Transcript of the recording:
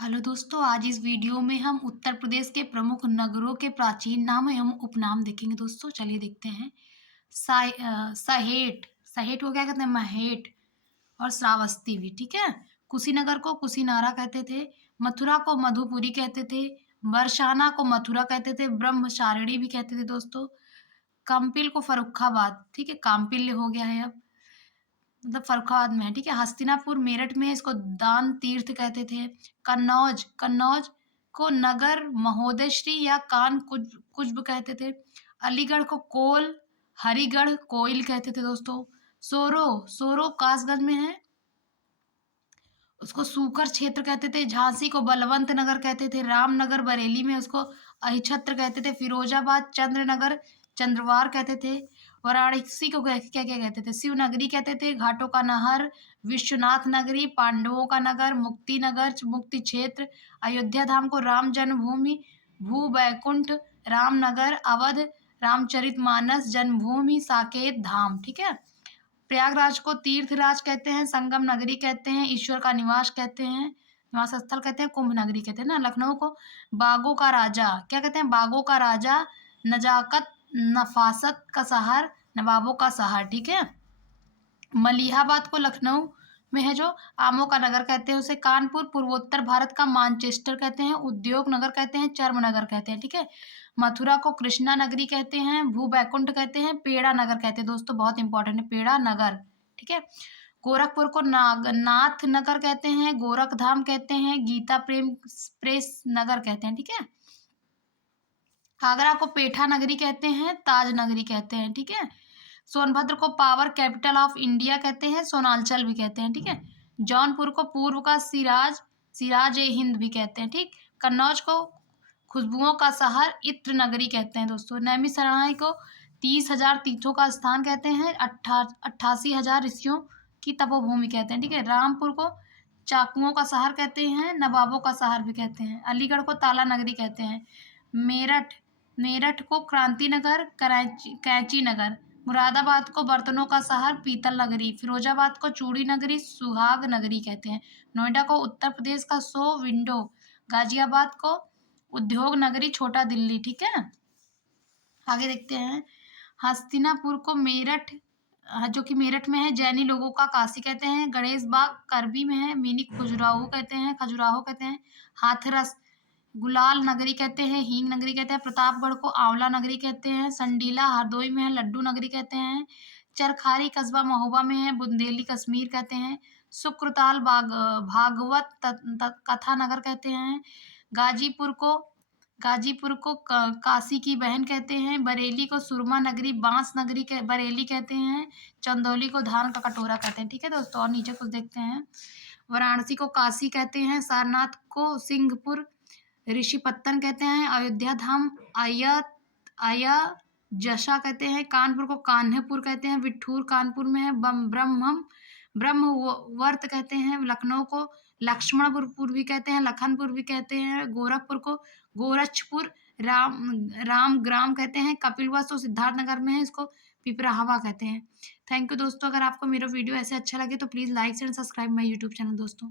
Hello दोस्तों, आज इस वीडियो में हम उत्तर प्रदेश के प्रमुख नगरों के प्राचीन नाम एवं उपनाम देखेंगे। दोस्तों चलिए देखते हैं। सहेट सहेट को क्या कहते हैं? महेट। और श्रावस्ती भी, ठीक है। कुशीनगर को कुशीनारा कहते थे। मथुरा को मधुपुरी कहते थे। बरसाना को मथुरा कहते थे। ब्रह्मचारिणी भी कहते थे दोस्तों। काम्पिल को फर्रुखाबाद, ठीक है, काम्पिल हो गया है अब, मतलब फर्रुखाबाद में है, ठीक है। हस्तिनापुर मेरठ में है, इसको दान तीर्थ कहते थे। कन्नौज कन्नौज को नगर महोदयश्री या कान कुज्ब कहते थे। अलीगढ़ को कोल हरिगढ़ कोइल कहते थे दोस्तों। सोरो सोरो कासगंज में है, उसको सूकर क्षेत्र कहते थे। झांसी को बलवंत नगर कहते थे। रामनगर बरेली में उसको अहिछत्र कहते थे। फिरोजाबाद चंद्रनगर चंद्रवार कहते थे। वाराणसी को क्या क्या कहते थे? शिवनगरी कहते थे। घाटों का नहर विश्वनाथ नगरी, पांडवों का नगर मुक्ति नगर मुक्ति क्षेत्र। अयोध्या धाम को राम जन्मभूमि भू बैकुंठ रामनगर अवध रामचरितमानस जन्मभूमि साकेत धाम, ठीक है। प्रयागराज को तीर्थराज कहते हैं। संगम नगरी कहते हैं। ईश्वर का निवास कहते हैं, निवास स्थल कहते हैं। कुंभ नगरी कहते हैं ना। लखनऊ को बागों का राजा क्या कहते हैं? बागों का राजा, नजाकत नफासत का शहर, नवाबों का शहर, ठीक है। मलिहाबाद को लखनऊ में है जो आमों का नगर कहते हैं उसे। कानपुर पूर्वोत्तर भारत का मानचेस्टर कहते हैं। उद्योग नगर कहते हैं। चर्म नगर कहते हैं, ठीक है। मथुरा को कृष्णा नगरी कहते हैं। भू बैकुंठ कहते हैं। पेड़ा नगर कहते हैं दोस्तों, बहुत इंपॉर्टेंट है पेड़ा नगर, ठीक है। गोरखपुर को नाथ नगर कहते हैं। गोरख धाम कहते हैं। गीता प्रेम प्रेस नगर कहते हैं, ठीक है। आगरा को पेठा नगरी कहते हैं। ताज नगरी कहते हैं, ठीक है। सोनभद्र को पावर कैपिटल ऑफ इंडिया कहते हैं। सोनांचल भी कहते हैं, ठीक है। जौनपुर को पूर्व का सिराज सिराज ए हिंद भी कहते हैं, ठीक। कन्नौज को खुशबुओं का शहर इत्र नगरी कहते हैं दोस्तों। नैमिषारण्य को 30,000 तीर्थों का स्थान कहते हैं। 88,000 ऋषियों की तपोभूमि कहते हैं, ठीक है। रामपुर को चाकुओं का शहर कहते हैं। नवाबों का शहर भी कहते हैं। अलीगढ़ को ताला नगरी कहते हैं। मेरठ मेरठ को क्रांति नगर कैंची नगर। मुरादाबाद को बर्तनों का शहर पीतल नगरी। फिरोजाबाद को चूड़ी नगरी सुहाग नगरी कहते हैं। नोएडा को उत्तर प्रदेश का सो विंडो। गाजियाबाद को उद्योग नगरी छोटा दिल्ली, ठीक है। आगे देखते हैं। हस्तिनापुर को मेरठ जो कि मेरठ में है, जैनी लोगों का काशी कहते हैं। गणेश बाग करबी में है, मिनी खजुराहो कहते हैं। हाथरस गुलाल नगरी कहते हैं। हींग नगरी कहते हैं। प्रतापगढ़ को आंवला नगरी कहते हैं। संडीला हरदोई में है, लड्डू नगरी कहते हैं। चरखारी कस्बा महोबा में है, बुंदेली कश्मीर कहते हैं। शुक्रताल भागवत कथा नगर कहते हैं। गाजीपुर को काशी की बहन कहते हैं। बरेली को सुरमा नगरी बांस नगरी बरेली कहते हैं। चंदौली को धान का कटोरा कहते हैं, ठीक है दोस्तों। और नीचे कुछ देखते हैं। वाराणसी को काशी कहते हैं। सारनाथ को सिंहपुर ऋषिपत्तन कहते हैं। अयोध्या धाम आया जशा कहते हैं। कानपुर को कान्हपुर कहते हैं। विठूर कानपुर में है। ब्रह्मवर्त कहते हैं। लखनऊ को लक्ष्मणपुर भी कहते हैं। लखनपुर भी कहते हैं। गोरखपुर को गोरक्षपुर राम ग्राम कहते हैं। कपिलवस्तु तो सिद्धार्थ नगर में है, इसको पिपराहवा कहते हैं। थैंक यू दोस्तों, अगर आपको मेरा वीडियो ऐसे अच्छा लगे तो please like and subscribe my YouTube channel दोस्तों।